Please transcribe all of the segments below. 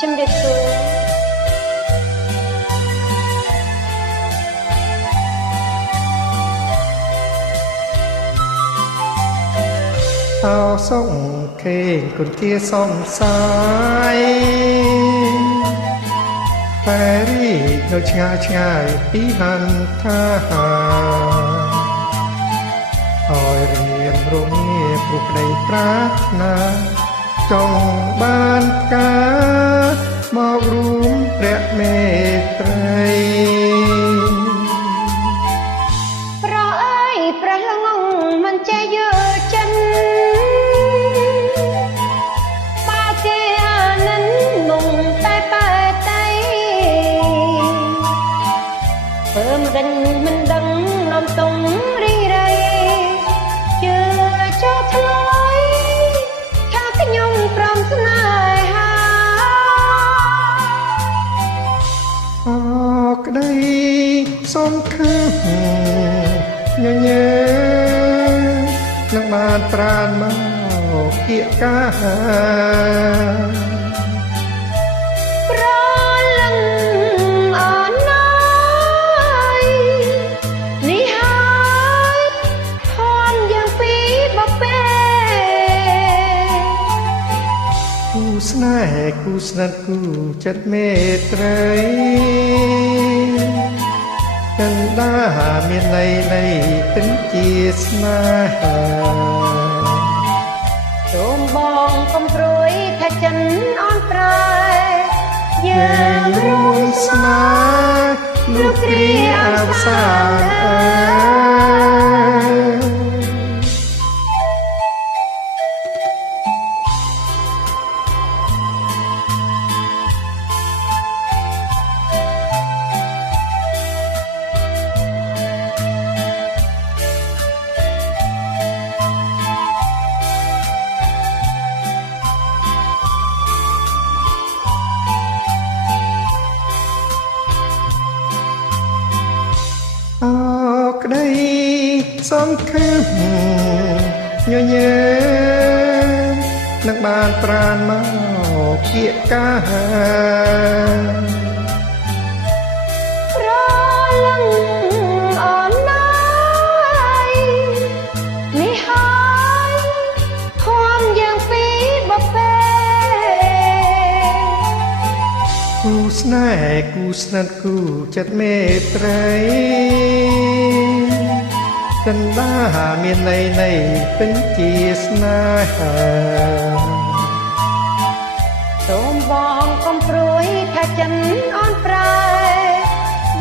ជំរាបសួរអោសុងខេងគុនទាសំសាយតែរីនៅឆ្ងាយឆ្ងាយពីហន្តាហើយរៀមរងាព្រោះក្តីប្រាថ្នាចង់បានការមករួមព្រះមេត្រីប្រអើយប្រះល្ងងមិនចេះយល់ចិនបាគេអានិនមុងតែបែតៃពើមរិញមិនដឹងនំតុងរីរៃជឿចូលឆ្លើយថាខ្ញុំព្រមស្នេហាអក្តីសុំខឹងញញែនឹងបានប្រានមកគៀកកាប្រលឹងអនណាយនេះហើយហនយ៉ាងពីបបេគូស្នេហ៍គូស្និទ្ធគូចិត្តមេត្រីចិនដាមានន័យនៃពិនជាស្នេហាសូមបងកុំព្រួយថាចិនអន់ប្រែយើងរួមស្នេហ៍លោកគ្រាអវសានអើក្តីសំខឹងញញែនឹងបានប្រានមកគៀកកាប្រលឹងអនណាយនេះហើយហនយ៉ាងពីបបេគូស្នេហ៍គូស្និទ្ធគូចិត្តមេត្រីចិនដាមានន័យនៃពិនជាស្នេហាសូមបងកុំព្រួយថាចិនអន់ប្រែ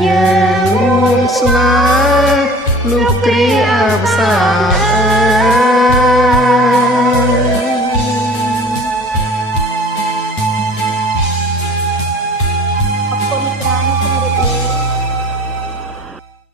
យើងរួមស្នេហ៍លោកគ្រាអវសាន